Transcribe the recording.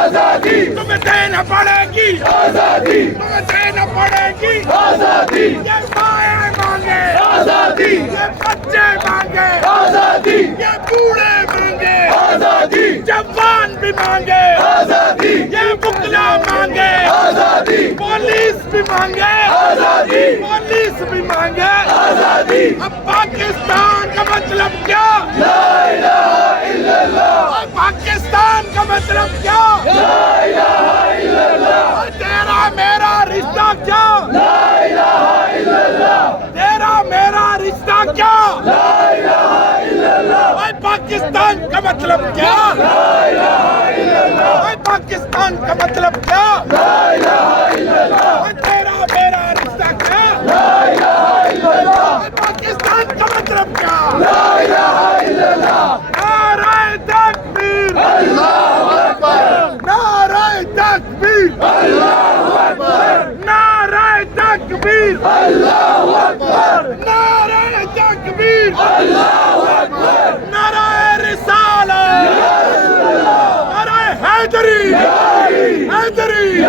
آزادی تمہیں دینا پڑے گی آزادی تمہیں دینا پڑے گی آزادی یہ مائیں مانگے آزادی یہ بچے مانگے آزادی یہ بوڑھے مانگے آزادی جوان بھی مانگے آزادی یہ بکلا مانگے آزادی پولیس بھی مانگے آزادی پولیس بھی مانگے آزادی اب پاکستان کا مطلب کیا لا الہ الا اللہ اور پاکستان کا مطلب کیا لا الہ الا اللہ اور تیرا میرا رشتہ کیا لا الہ الا اللہ تیرا میرا رشتہ کیا لا الہ الا اللہ اور پاکستان کا مطلب کیا لا الہ الا اللہ اور پاکستان کا مطلب کیا لا الہ الا اللہ اور تیرا میرا رشتہ کیا لا الہ الا اللہ اور پاکستان کا مطلب کیا لا الہ الا اللہ نعرہ تکبیر اللہ اکبر نعرہ تکبیر اللہ اکبر نعرہ تکبیر اللہ اکبر نعرہ تکبیر اللہ اکبر نعرہ رسالت نعرہ حیدری حیدری